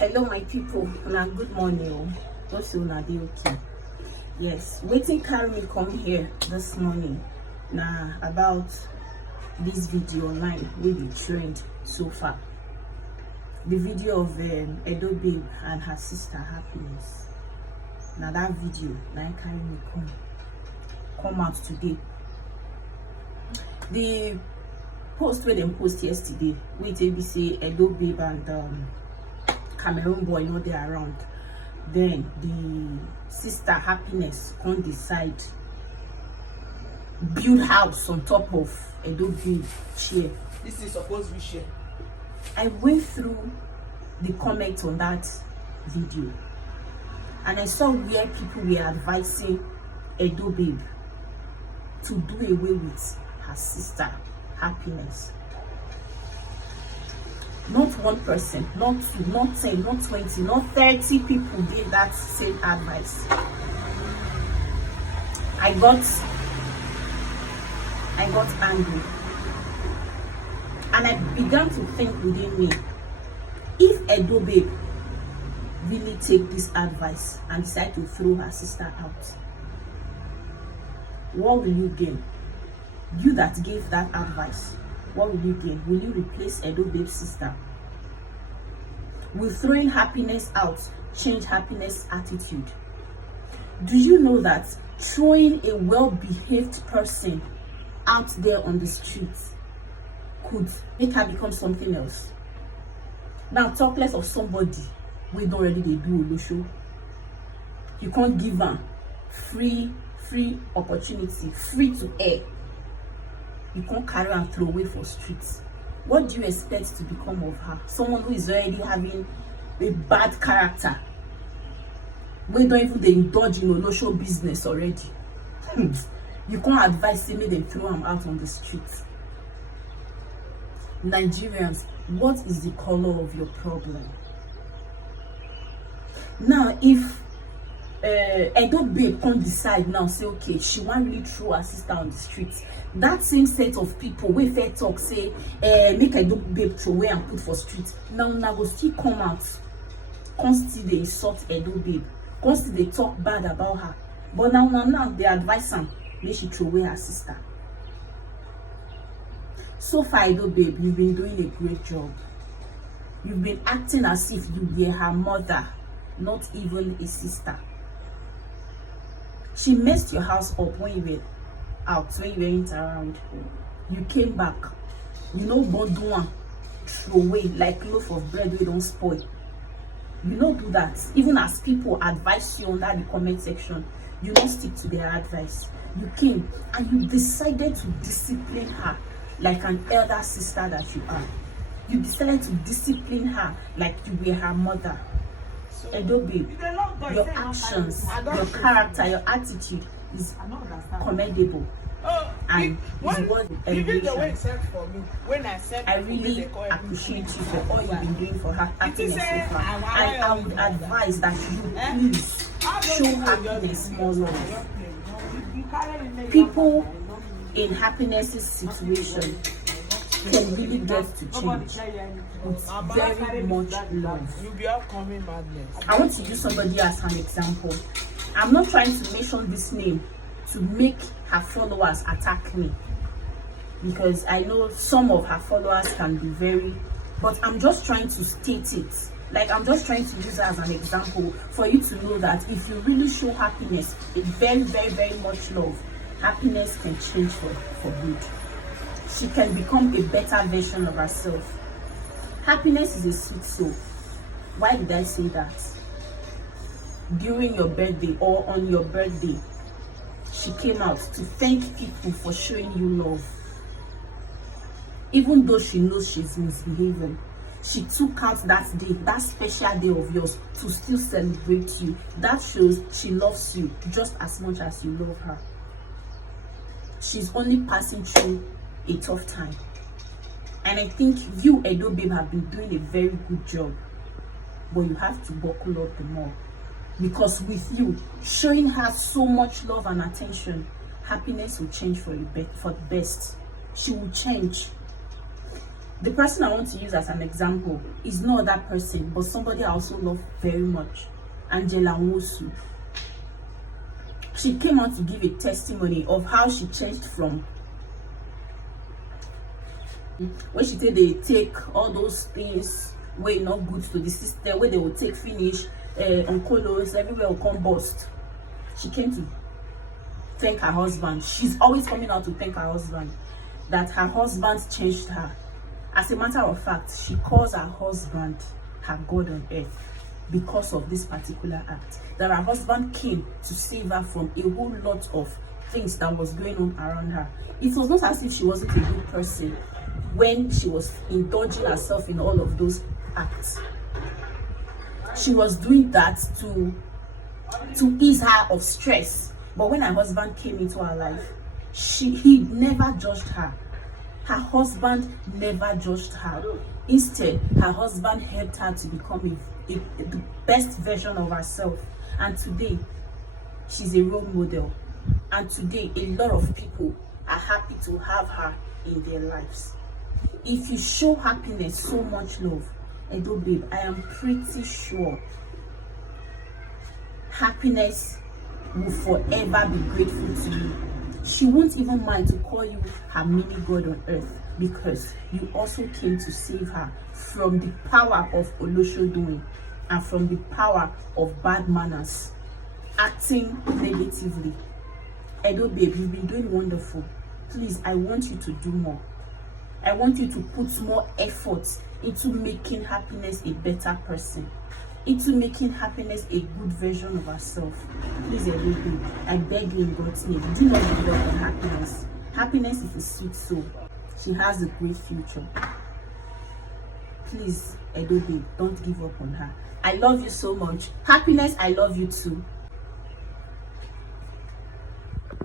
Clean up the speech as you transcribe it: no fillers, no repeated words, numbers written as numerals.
Hello my people, and good morning. Also na dey okay. Yes, waiting carry me come here this morning now about this video online wey dey trend so far. The video of Edobabe and her sister Happiness. Now that video now carry me come out today. The post where them post yesterday, we say Edobabe and Cameroon boy no they around. Then the sister Happiness can't decide build house on top of Edobabe chair. This is supposed to be share. I went through the comments on that video and I saw where people were advising Edobabe to do away with her sister Happiness. Not one person, not two, not 10, not 20, not 30 people gave that same advice. I got angry and I began to think within me, if Edobabe really take this advice and decide to throw her sister out, what will you gain? You that gave that advice, what will you gain? Will you replace Edobabe's sister? Will throwing Happiness out change Happiness' attitude? Do you know that throwing a well-behaved person out there on the streets could make her become something else? Now talk less of somebody we don't already they do Olosho. You can't give her free opportunity, free to air. You can't carry and throw away for streets. What do you expect to become of her? Someone who is already having a bad character. We don't even they indulge in Olosho business already. You can't advise them, make them throw them out on the streets. Nigerians, what is the color of your problem? Now, if Edobabe can't decide now, say okay, she won't really throw her sister on the streets. That same set of people we fair talk say make Edobabe throw away and put for streets. Now go still come out, constantly they insult Edobabe, constantly they talk bad about her. But now they advise her make she throw away her sister. So far, Edobabe, you've been doing a great job. You've been acting as if you were her mother, not even a sister. She messed your house up when you were out, when you weren't around. You came back. You know what do one throw away like loaf of bread we don't spoil. You don't do that. Even as people advise you under the comment section, you don't stick to their advice. You came and you decided to discipline her like an elder sister that you are. You decided to discipline her like you were her mother. Edobabe, your actions, your character, your attitude is commendable. And is worth elevation. I really appreciate you for all you've been doing for her Happiness so far. And I would advise that you please show Happiness more love. People in Happiness's situation can really get to change with very much love. I want to use somebody as an example. I'm not trying to mention this name to make her followers attack me, because I know some of her followers can be very, but I'm just trying to state it. Like, I'm just trying to use her as an example for you to know that if you really show Happiness a very much love, Happiness can change for good. She can become a better version of herself. Happiness is a sweet soul. Why did I say that? During your birthday or on your birthday, she came out to thank people for showing you love. Even though she knows she's misbehaving, she took out that day, that special day of yours, to still celebrate you. That shows she loves you just as much as you love her. She's only passing through a tough time. And I think you, Edobabe, have been doing a very good job. But you have to buckle up the more. Because with you showing her so much love and attention, Happiness will change for the best. She will change. The person I want to use as an example is not that person, but somebody I also love very much, Angela Nwosu. She came out to give a testimony of how she changed from when she said they take all those things wey not good to the system, where they will take finish on colos, everywhere will come bust. She came to thank her husband. She's always coming out to thank her husband, that her husband changed her. As a matter of fact, she calls her husband her God on earth because of this particular act. That her husband came to save her from a whole lot of things that was going on around her. It was not as if she wasn't a good person when she was indulging herself in all of those acts. She was doing that to ease her of stress. But when her husband came into her life, he never judged her. Her husband never judged her. Instead, her husband helped her to become the best version of herself. And today, she's a role model. And today, a lot of people are happy to have her in their lives. If you show happiness so much love, Edobabe, I am pretty sure happiness will forever be grateful to you. She won't even mind to call you her mini God on earth, because you also came to save her from the power of Oloshodoing and from the power of bad manners, acting negatively. Edobabe, you've been doing wonderful. Please, I want you to do more. I want you to put more effort into making happiness a better person, into making happiness a good version of herself. Please, Edobabe, I beg you in God's name, do not give up on happiness. Happiness is a sweet soul. She has a great future. Please, Edobabe, don't give up on her. I love you so much. Happiness, I love you too.